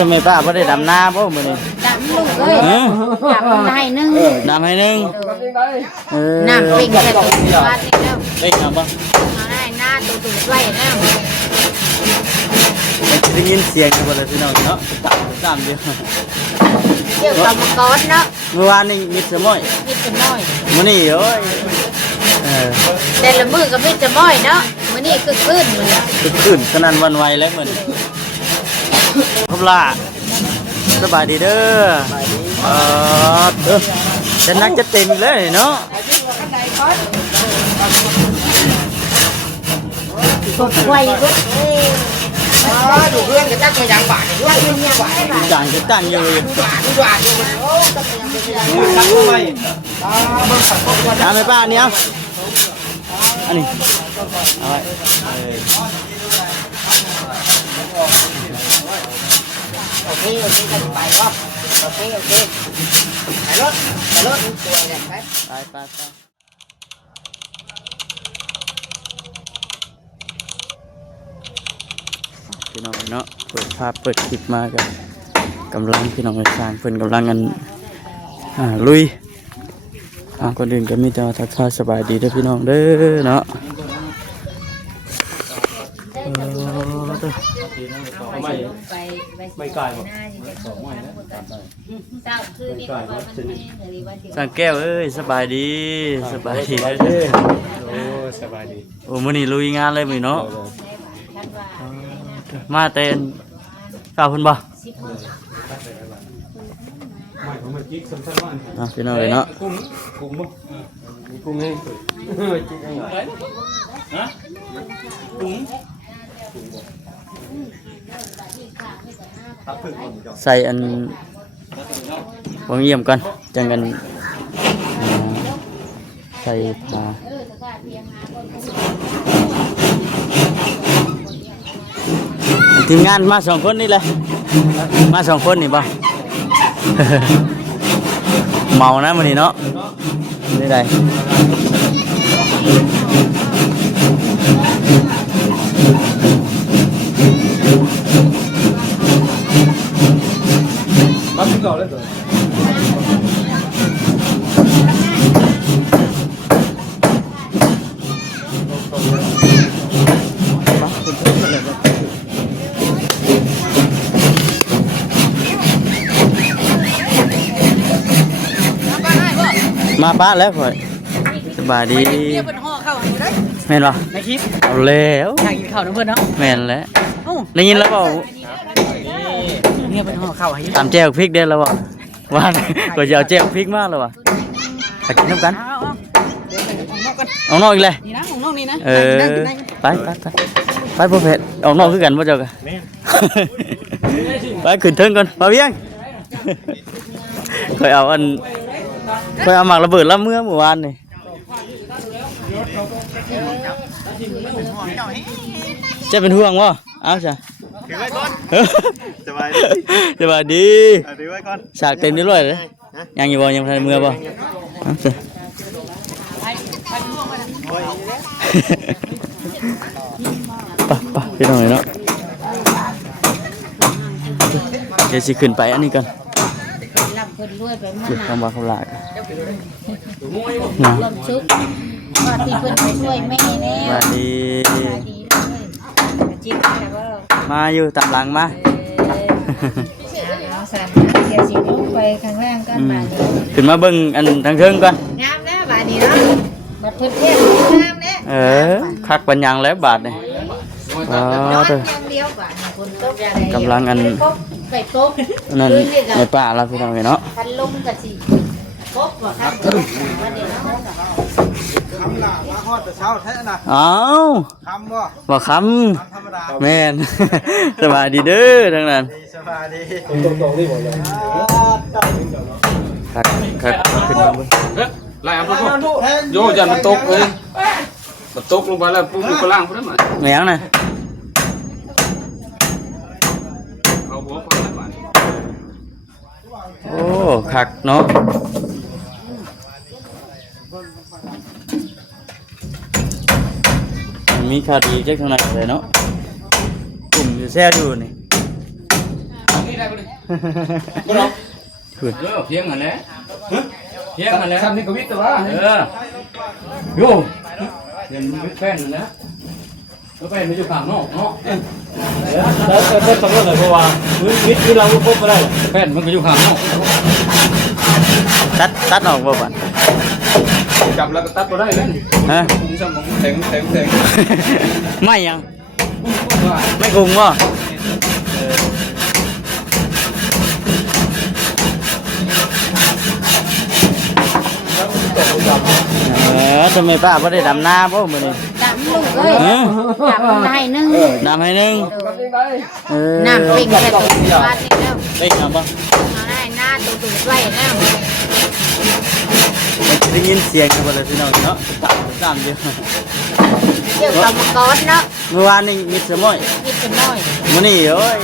สมัยป้าบ่ได้ดำนาบ่มื้อนี้ดำลูกเอ้ยดำให้นึงดำให้นึงน้ำเป็นแค่ตัวบ้านนี่แล้วเป็นหยังบ่มาได้หน้าตัวไว้แล้ว ได้ยินเสียงกันบ่ล่ะพี่น้องเนาะตามเดียวเกี่ยวกับมังกรเนาะเมื่อวานนี่มิดสมอยมิดสมอยมื้อนี้โอ้ยแต่ละมื้อก็มิดสมอยเนาะมื้อนี้คือขึ้นมื้อนี้ขึ้นสนั่นวันไหวแล้วมื้อนี้ครับล่ะสบายดีเด้อจะนักจะเต็มเลยเนาะกดไว้กดอยู่เพื่อนกับเจ้าเคยยังบาทด้วยจานจะตั้งอยู่ทำไปป้าเนี่ยอันนี้เอาไว้โอเคกันไปก็โอเคไปรถตัวเนี่ยไปพี่น้องเนาะเปิดภาพเปิดคลิปมากันกำลังพี่น้องสร้างเพิ่นกำลังกันลุยคนอื่นก็มีแต่ทักทายสบายดีเด้อพี่น้องเด้อเนาะไม่ไกลบ่สั่งแก้วเอ้ยสบายดีเด้อโอ้สบายดีโอ้มื้อนี้ลุยงานเลยมื้อเนาะมาเต้นข้าวเพิ่นบ่พี่น้องเลยเนาะกุ้งให้ฮะใส่อันวางเยี่ยมกันจังกันใส่ผ้าทีมงานมา2 คนนี่เลยมา2 คนนี่ป่ะ เมานะมื้อนี้เนาะนี่ได้มาถึงก่อนเลยเหรอมาป้าแล้วข่อยสบายดีแม่นป่ะในคลิปเอาแล้วอยากกินข้าวน้ำเพื่อนเนาะแม่นแล้วได้ยินแล้วเปล่าเนี่ยเป็นห่อข้าวให้ตามแจ่วพริกได้แล้วบ่ว่าก็จะเอาแจ่วพริกมาแล้วบ่ไปกินน้ำกันออกนอกอีกเลยนี่นะของน้องนี่นะไปบ่เผ็ดออกนอกคือกันบ่เจ้าก็ไปขึ้นเทิงก่อนมาเวียงค่อยเอาหมากระเบิดละเมื่อวานนี่จะเป็นห่วงวะเอาจ้ะถือไว้ก่อนสบายดีถือไว้ก่อนสากเต็มนิดหน่อยเลยยังอยู่บ่ยังทันเมื่อบ่เอาจ้ะป่ะพี่น้องเนาะเดี๋ยวสิขึ้นไปอันนี้ก่อนคำว่าเขาหลากลมชุบว่าที่เพิ่นไปช่วยแม่แน่สวัสดีมาอยู่ตามหลังมาสั่นเสียสิลงไปข้างล่างก่อนบาดนี้ขึ้นมาเบิ่งอันทางเทิงก่อนงามแล้วบาดนี้เนาะบัดเพิ่นงามแล้วคักปัญญังแล้วบาดนี่กำลังอันไปกบนั่นในป่าเราพี่น้องเนาะคันลมก็สิกบบ่ครับว่าเดี๋ยวคำล่ะมาฮอดแต่เช้าแท้น่ะอ้าวคำบ่คำธรรมดาแม่นสบายดีเด้อทั้งนั้นสบายดีตรงนี่หมดเลยคักขึ้นมาบ่ไล่เอาพวกโยจันมันตกเลยมันตกลงไปแล้วปุ๊บลงไปล่างพุ่นน่ะแม่งน่ะเอาหัวฟังได้บาดโอ้คักเนาะมีข่าวดีจากทางไหนเลยเนาะกลุ่มอยู่แซ่อยู่นี่ บ่ดอก เพียงอันนี้เพียงอันนี้ ทำนี่ก็วิทย์แต่ว่า โยเห็นวิทย์แฟนนะแล้วแฟนไม่อยู่ข้างนอกเนาะ แล้วแต่สำคัญเลยเพราะว่าวิทย์คือเราพบบ่ได้ แฟนมันก็อยู่ข้างนอก ตัดออกบ่บัด จับแล้วก็ตัดบ่ได้เลย ฮะ ผมซ้ำผมแต่ง ไม่ยังไม่กุงบ่ทำไมป้าไม่ได้ดำนาบ่มื้อนี้ ดำลูกเอ้ยดำได้นึง ดำให้นึง น้ำปิ่งแต่ตัวบ้านนี่แล้ว เป้งเอาบ่ เอาได้หน้าตัวไว้แล้ว ได้ยินเสียงกันบ่เลยพี่น้องเนาะตามอยู่ เดี๋ยวกำมากอนเนาะ เมื่อวานนี่มิดสมอย มิดจะม้อย มื้อนี้โอ้ย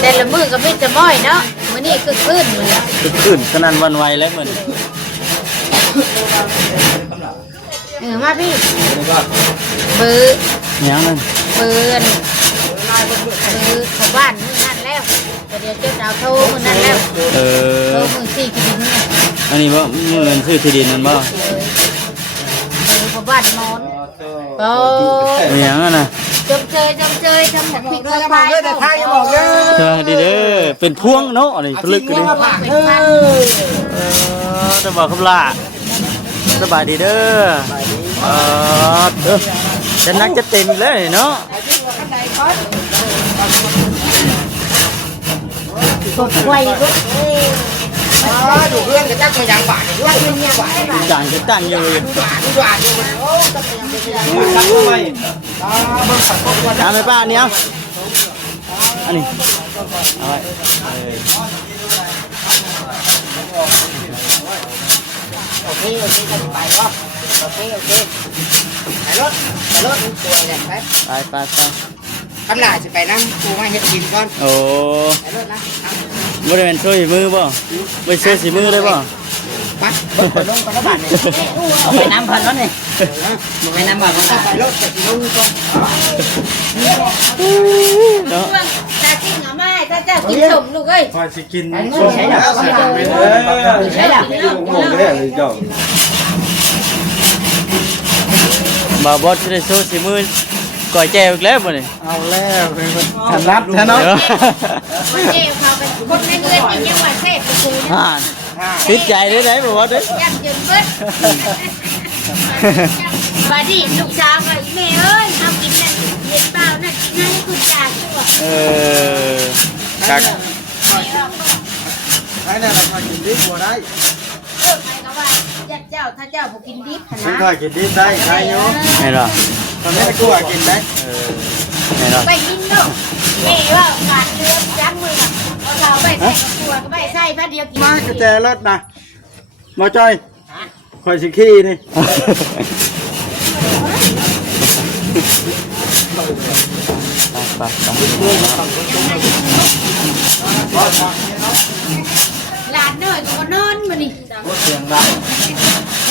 แต่ละมือก็มิดจะม้อยเนาะมื้อนี้คือขึ้นมื้อนี้ ขึ้นสนั่นหวันไหวแล้วมื้อนี้ มาพี่เบอร์ หยังนั่น เบอร์ของบ้านมื้อนั้นแล้วเดี๋ยวเจ้าดาวโทรมื้อนั้นแล้วโทรมื้อ4กินเนี่ย อันนี้บ่มื้อเงินซื้อที่ดินนั่นบ่ ของบ้านนอนโอ้ หยังน่ะ จมเชยทำแบบผิดกฎหมาย แต่ทางอย่าบอกเด้อ สวัสดีเด้อเป็นพวงเนาะนี่พลึกกันดิ เป็นพัน จะบอกคำลาสบายดีเด้อจะนักจะเต็มเลยเนาะ ไวก็ ดูเพื่อนกับจักรยานบาทด้วยบาท จางจะตั้งอยู่ บาททำไมบังคับครอบครัว ตามไปป้าเนี่ยอันนี้เอาไว้ โอเคกันไปก็โอเคไปรถตัวเนี่ยไปขันหลาจะไปนั่งกูมาเฮ็ดกินก่อน โอ้ ไปรถนะ บริเวณช่วยมือป่ะไม่ช่วยสีมือเลยป่ะ ไปลงกันแล้วบาทเนี่ยเอาไปน้ำพันแล้วเนี่ยไปน้ำบาทมันไปรถจะลงก่อน เนาะ ถ้ากินเอาไม่ถ้าเจ้ากินสมลูกเอ้ย พอสิกิน ใช่หรอใช่หรอ โง่ไม่ได้เลยเจ้า บ่าวบอสจะได้ช่วยสีมือก่อยแจวอีกแล้วป่ะนี่ เอาแล้วเป็นฉันรับฉันเนาะ มันเจ้าเขาเป็นคนในเงินยังว่าเสพไปกูนะ ติดใจได้ไหมบ่าวบอสเด้ ยันจนเบิดบาดีลูกสาวก็แม่เอ้ยเอากินนั่นเห็นเปล่านั่นนั่นคุณจ่าตัว กัก ไปเนี่ยเรากินดิบบัวได้ ใครก็ว่าเจ้าถ้าเจ้าบ่กินดิบ ฉัน นะ ก็กินดิบได้ใช่โย ไม่หรอ ตอนนี้กูกินได้ ไม่หรอ ไปกินเนาะแม่ว่าการเลือดจังมือเอาเราไปใส่ตัวก็ไปใส่พัดเดียวกิน มากระแจรถนะมาจอยคอยสิขี้นี่ หลานน้อยก็นอนมานี่ เสียงดัง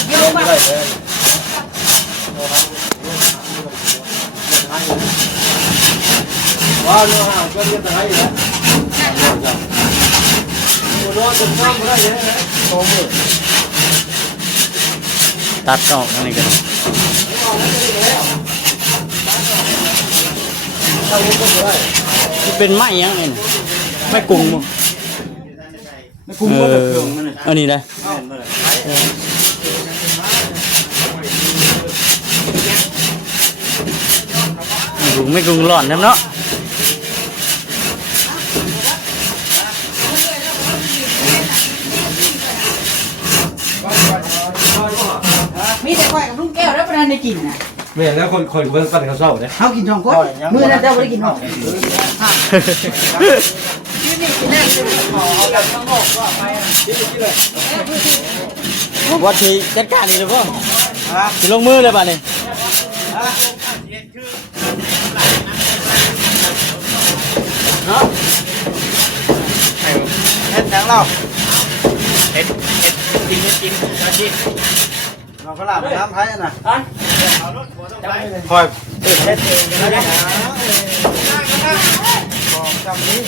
อยู่บ้าน ว้าวเรื่องห่างก็เรียกแต่ให้แล้วร้อนจนข้ามได้เลยนะโตมือ ตัดออกอันนี้กันเป็นไม้ยังไงไม่กุ้งมั้ง ไม่คุ้มก็เครื่องนั่น อันนี้ได้ไม่กุ้งร้อนนะเนาะ มีแต่ควายกับลุงแก้วแล้วประธานได้กินนะ เมื่อแล้วคนเบิ่งปั้นข้าวเช้าเด้ เขากินช่องก้นมือนั้นเจ้าไม่ได้กินหรอก วัดที่จัดการนี่หรือเปล่าที่ลงมือเลยป่ะนี่ เฮ็ดยังเรา กินจริง เราก็ลาบน้ำไผ่น่ะ คอย เฮ็ดเองนะ จำนี้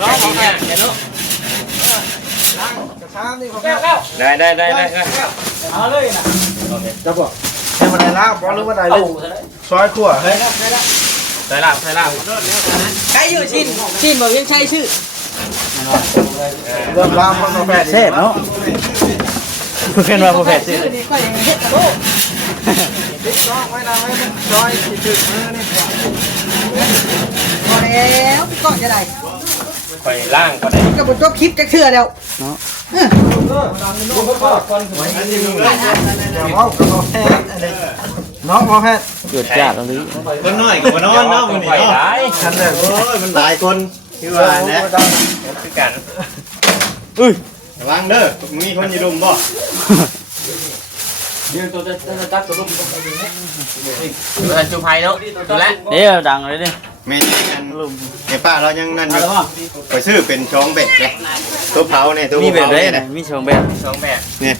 ร้องของแกเห็นลูกกระชากนี่ของแก ได้เอาเลยนะจะบอกให้มันได้แล้วบอลหรือว่าได้เลยซอยขั่วเฮ้ย ใส่ลาบ ใช้อยู่ชินบอกยังใช้ชื่อ เริ่มลามมันกาแฟ เชฟเนาะคือเป็นว่าโปรเฟสสิ นี่ก็ยังเฮ็ดกระโดด ติ๊กต้องไว้นะไว้มันซอยจืดมือนี่ พอแล้วพี่ก้อนจะได้ ไปล่างก็ได้ ก็บ่จบคลิปจักเทื่อแล้ว เนาะ เดี๋ยวเอากาแฟอะไรน้องกาแฟ เกิดจากอะไร คนน้อยกับคนนอนเนาะมันนี่เนาะฉันเลยโอ้ยมันหลายคนที่ว่านะ คือกัน ระวังเด้อมีคนอยู่ดุมบ่ เดี๋ยวตัวจะตัดตัวลงตรงนี้ เดินจูไพเนาะตัวแรก เดี๋ยวดังเลยดิ แม่นี่กันไอ้ป้าเรายังนั่นอยู่ไปซื้อเป็นช่องเบ็ดเลยตัวเผาเนี่ยตัว มีแบบ เผา ได้ เนี่ย นะ นะ มีสองแบบ 2แบบ เนี่ย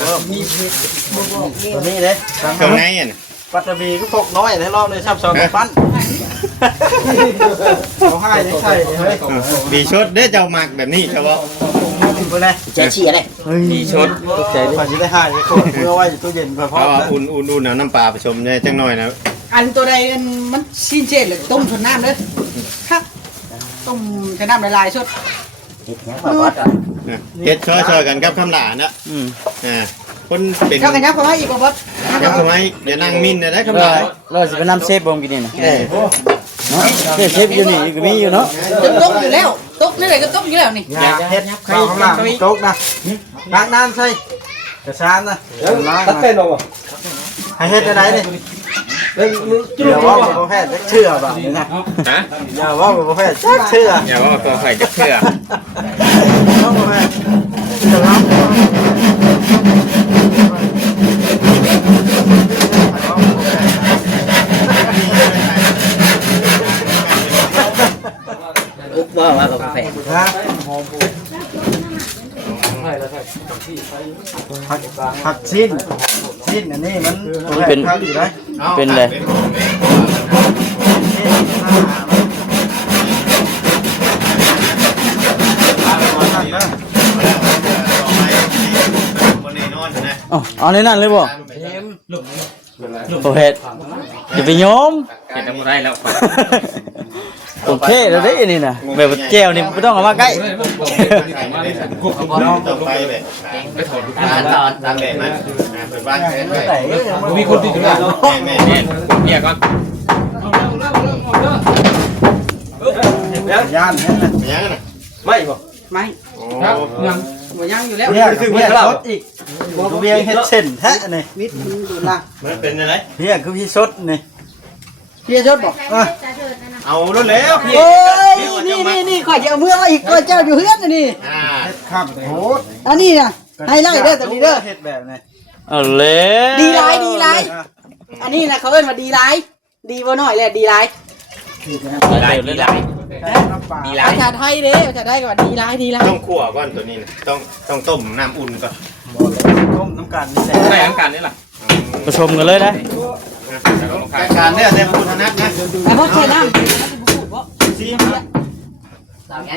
ตัวนี้เลย เครื่องในอ่ะ ปัตตบีก็พกน้อยในรอบเลยชับซองปั้นเขาให้ได้ใช่เฮ้ย บีชดเด้อเจ้าหมักแบบนี้เฉพาะ ไปเลย จะเฉียเลย มีชด ตกใจดิ ก่อนจะได้ให้ไปโคตรเพื่อไว้อยู่ตู้เย็นเพื่อพ เพ ร้อ ราะ ม ว่า นะ อุ่นเอาน้ำปลาไปชมเนี่ยจังหน่อยนะ อันตัวใดมันสิ้นเจ็ดเลยต้มชนน้ำเลยครับต้มชนน้ำละลายสด เฮ็ดช่วยกันกับคำหลานะ อืม คนเป็น เข้ากันยับเขาให้อีกบ่บด กับทำไมอย่านั่งมินนะได้คำหลา เราจะไปนำเชฟบงกินนี่นะเนาะเชฟอยู่นี่ก็มีอยู่เนาะ จะตกอยู่แล้วตกนี่ไหนก็ตกอยู่แล้วนี่ อย่าเฮ็ดข้าวข้างล่างโต๊ะนะล้างน้ำใช่กระชานนะล้างนะให้เฮ็ดอะไรนี่เดี๋ยวว่าเป็นแพทย์เชื่อแบบนี้นะ ฮะ อย่าว่าเป็นแพทย์เชื่อ อย่าว่าตัวไข่จะเชื่อ ต้องแพทย์จะรับ ว่าว่ากาแฟ นะผักชิ้นอันนี้มันเป็นผักอยู่ไหน เป็นเลย คนนี้นอนนะ อ๋อเอาในนั้นเลยบ่โปรเฟสอย่าไปโยม เห็นทำไรแล้ว โอเคแล้วได้นี่นะแบบแก้วนี่ไม่ต้องเอามาใกล้ ต้องไปแบบ ไปถอด ตามแบบนั้นเปิดบ้านแค่ไหน มีคนติดอยู่แล้วเนาะ แม่ เนี่ยก่อน ย่านเห็นไหม ยังน่ะ ไม่บ่ ไม่ ครับยัง บ่ยังอยู่แล้ว เนี่ยคือเพี้ยสดอีกเพี้ยเฮ็ดเส้นแท้นี่ มิดมันดูล่าง มันเป็นอะไร เพี้ยคือพี่สดนี่ พี่ชดบอก เอาแล้วแล้วพี่ โอ้ยนี่ข่อยจะเอาเมื่อมาอีกก็เจ้าอยู่เฮือนนี่ เฮ็ดข้ามโหด อันนี้นะไฮไลท์เด้อตัวนี้เด้อ เฮ็ดแบบนี้ เอาเลย ดีไลท์อันนี้นะเขาเอิ้นว่าดีไลท์ดีบ่น้อยเลยดีไลท์ ดีไรดีไร น้ำปลา ดีไร ภาษาไทยเด้ภาษาไทยก็ว่าดีไลท์ดีไลท์ ต้องคั่วก่อนตัวนี้นะต้องต้มน้ำอุ่นก่อน ต้มน้ำกันนี่แหละ ใส่น้ำกันนี่ล่ะ ผสมกันเลยนะ การเนี่ยแต่พูดนัดนะ แต่พอใช้น้ำ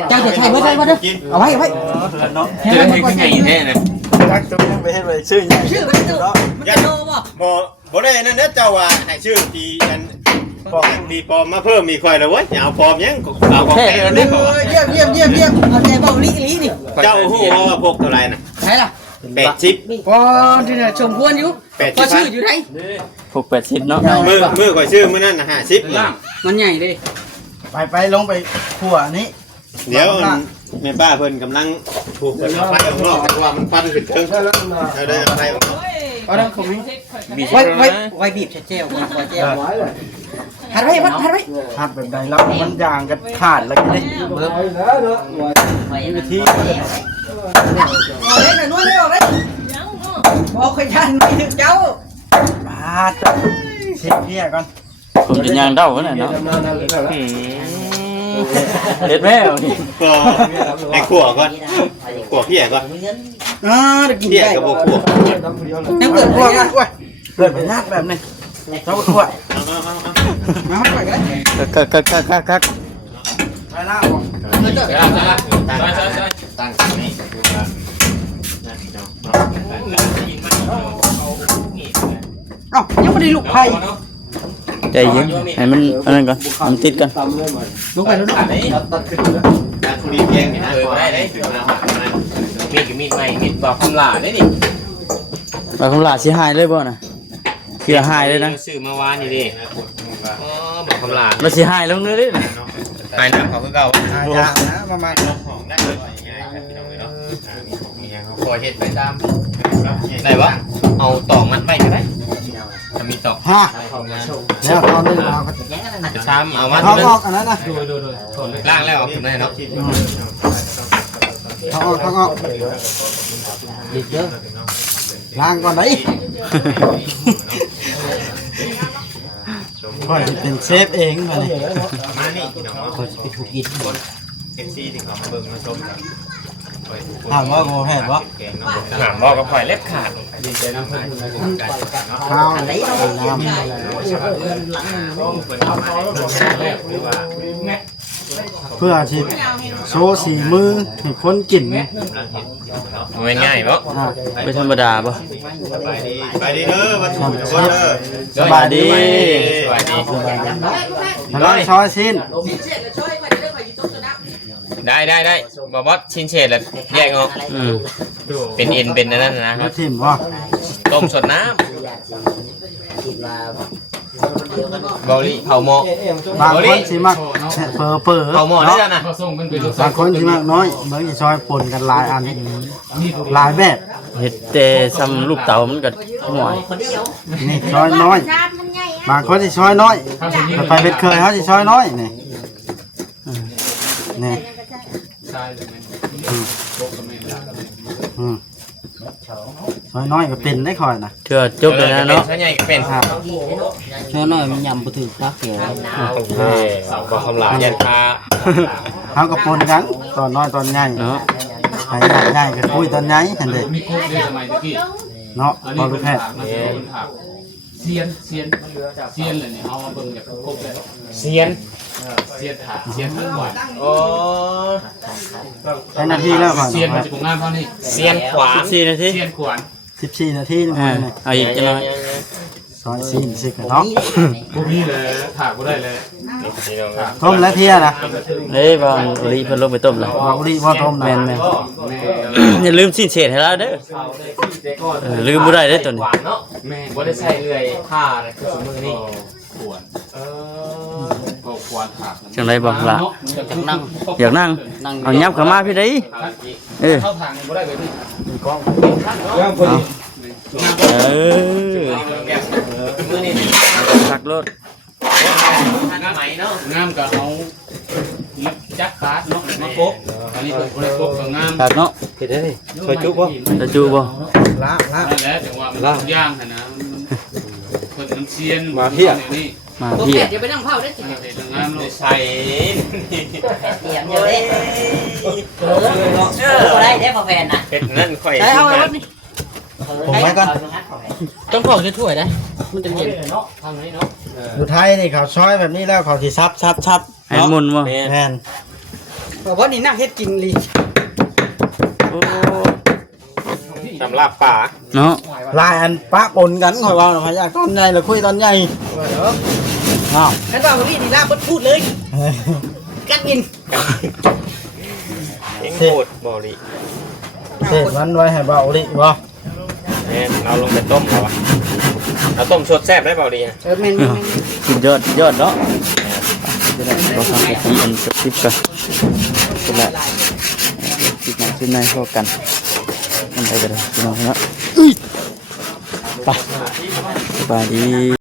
เจ้าจะใช้เพื่อใช้เพื่อเอาไว้ เนาะ เจอเห็นขึ้นไงแท้เลย รักตัวนี้ไปเฮ็ดไว้ชื่อ ชื่อมันจะโตบ่ บ่ได้นั่นเด้อเจ้าว่าให้ชื่อปีอันปีปลอมมาเพิ่มมีค่อยแล้วเว้ยอย่าเอาปลอมยังเอาของแท้นี่ เยี่ยมเอาใจบอกลีนี่ เจ้าฮู้ว่าพกเท่าไหร่น่ะ ใช่ล่ะ 80 พอที่น่ะชมควรอยู่พอชื่ออยู่ไหน 60-80เนาะ มือข่อยชื่อมื้อนั้นน่ะ50ล่ะ มันใหญ่เลย ไปลงไปขั่วนี้ เดี๋ยวแม่ป้าเพิ่นกำลังถูกเพิ่นเอาไฟออกนอกเพราะว่ามันฟันขึ้นเทิงเอาได้เอาไฟออกนอก เอาได้ผมไว้บีบเจลมาไว้เจลหัดไว้ หัดแบบใดแล้วมันยางกันขาดแล้วก็ได้วิธี เอาเล่นหน่อยนวดเลยเอาเลยบอกขยันไม่ถึงเจ้า มาจับเช็ดเพี้ยก่อน ผมจะย่างเด้าขนาดเนาะเด็ดแม่นี่ ก็ให้ขั่วก่อนขั่ว พี่ก่อน ได้กิน พี่ ได้ กับโบกัว นั่งเกิดพวกกันโอ้ยเกิดไปยากแบบนี้เจ้าถ้วยมาไปกันคักไปล่าบ่ ตั้งนี่ ยังไม่ได้ลูกไผ่ ใจเย็นให้มันอันนั้นก่อนมันติดกัน ลูกไผ่ลูกไผ่ การคุยเพียงนะได้มีดใหม่มีดบอกคำลาได้ดิ ว่าคำลาสิหายเลยบ่น่ะคือหายเลยนะ ซื้อมาวานนี่ดิอ๋อบอกคำลา มันสิหายลงเลยดิ หายน้ำเขาคือเก่า อยากนะประมาณ ของได้ง่ายครับพี่น้องเนาะมีอย่างเขาคอยเฮ็ดไปตามได้ปะเอาตอกมันไปก็ได้ถ้ามีตอก ฮะแล้วตอนนี้เราก็ ช้ำเอามัน เขาออกอันนั้นนะ ล่างแล้วเอาขึ้นได้เนาะ เขาออกล้างก่อนไหนค่อยเป็นเชฟเองมาเลย มานี่พี่น้องเขาจะไปถูกกินคนเอฟซีที่เขามาเบิ่งมาชมกัน ถามว่าโมแพทย์วะ ถามบอกกับข่อยเล็บขาด ข้าวไหนน้ำเพื่อที่โชว์สีมือให้คนกิน มันง่ายปะ ไม่ธรรมดาบ่ ไปดีเด้อวันศุกร์เด้อ สบายดี สบายดี แล้วช้อยสิ้น ได้บอบอสชินเฉดแล้วแยกออกเป็นเอ็นเป็นนั่นนะค ร รับ ถทิมว่า ต้มสดน้ำเบาลีเผาหม้อบ างคนสิมักเปิด เผาหม้อได้แล้วนะ บางคนสิมักน้อยบางทีช้อยปนกันหลายอันหลายแบบ เฮ็ดแต่ซ้ำลูกเต๋ามันก็ห่วย นี่ช้อยน้อย บางคนสิช้อยน้อยไปเป็นเคยเขาสิช้อยน้อยนี่นี่ช้อยน้อยก็เป็นได้ค่อยนะ เถื่อจบเลยนะเนาะ ใช่ใหญ่เป็น ครับ ช้อนน้อยมันยำบ่ถือตักเกี่ยว บอกคำลายันคา เขาก็ปนกันตอนน้อยตอนใหญ่ เนาะ ให้ใหญ่ก็คุยตอนใหญ่เห็นเด็ก มีโค้กในสมัยตะกี้ เนาะพอลูกแพทย์ เซียนเลยเนี่ยเอามาเบิ่งจากโค้กเลย เซียน เซียนถาเซียนทั้งหมด โอ้ ใช้นาทีแล้วก่อน เซียนมันจะคงงามเท่านี้ เซียนขวาน 14นาที เซียนขวาน 14 นาทีนึง อ่า นี่ เอาอีกจังหน่อย ซอยซีนสิกันเนาะ พวกนี้เลยถากก็ได้เลย ต้มและเพียนะ เฮ้ยบางลีเพิ่นลงไปต้มแล้ว บอกรีว่าต้มนะ แม่นอย่าลืมสิ้นเศษให้เราเด้อลืมบ่ได้เด้อตัวนี้ แม่ ว่าได้ใส่เลื่อยผ้าอะไรคือสมือนี่ ขวานก็ขวานถาก จังไดบ่ล่ะ นั่ง อยากนั่งเอายับเข้ามาพี่ได้เออ เข้าทางนี้ก็ได้เลยพี่ เออ มือนี่ สักรถ งามไหมเนาะ งามกับเอาจักขาดเนาะมาโป๊กอันนี้เป็นคนโป๊กกับงาม ครับเนาะ เห็นได้ดิเคยจุ๊บป่ะ จะจูบ่ ละ นั่นแหละแต่ว่ามันทุกอย่างนะเพิ่นน้ำเซียนนี่ มาพี่ เดี๋ยวไปนั่งเผาได้สิ เห็นงามเลย ใส่ เหี่ยมอยู่เด้ได้ได้พอแฟนน่ะ เป็ดนั่นค่อย ใช้เอาไว้นี่ ผมไว้ก่อน ต้องเผาถ้วยได้มันจะเย็น ทางนี้เนาะ อยู่ไทยนี่เขาช้อยแบบนี้แล้วเขาที่ซับ ให้มุนบ่ แม่น บอกว่านี่นั่งเฮ็ดกินลี โอ้ สำหรับป่า เนาะ ลายอันปะปนกันคอยว่าพยากตอนใหญ่แล้วคุยตอนใหญ่อ้าว ฉันว่าพี่นี่ลาบพูดเลยกัดกิน เอ็งโคตรบริ เสร็จวันไว้ให้เบาดิบ่ เนี่ยเราลงไปต้มเราเราต้มสดแซ่บได้เปล่าดี แม่น สุดยอดเนาะจะได้บ่ทำกับที่อันคลิปกันจะได้คลิปหน้าคลิปในพบกันมันไปกันเลยพี่น้องเนาะไปสบายดี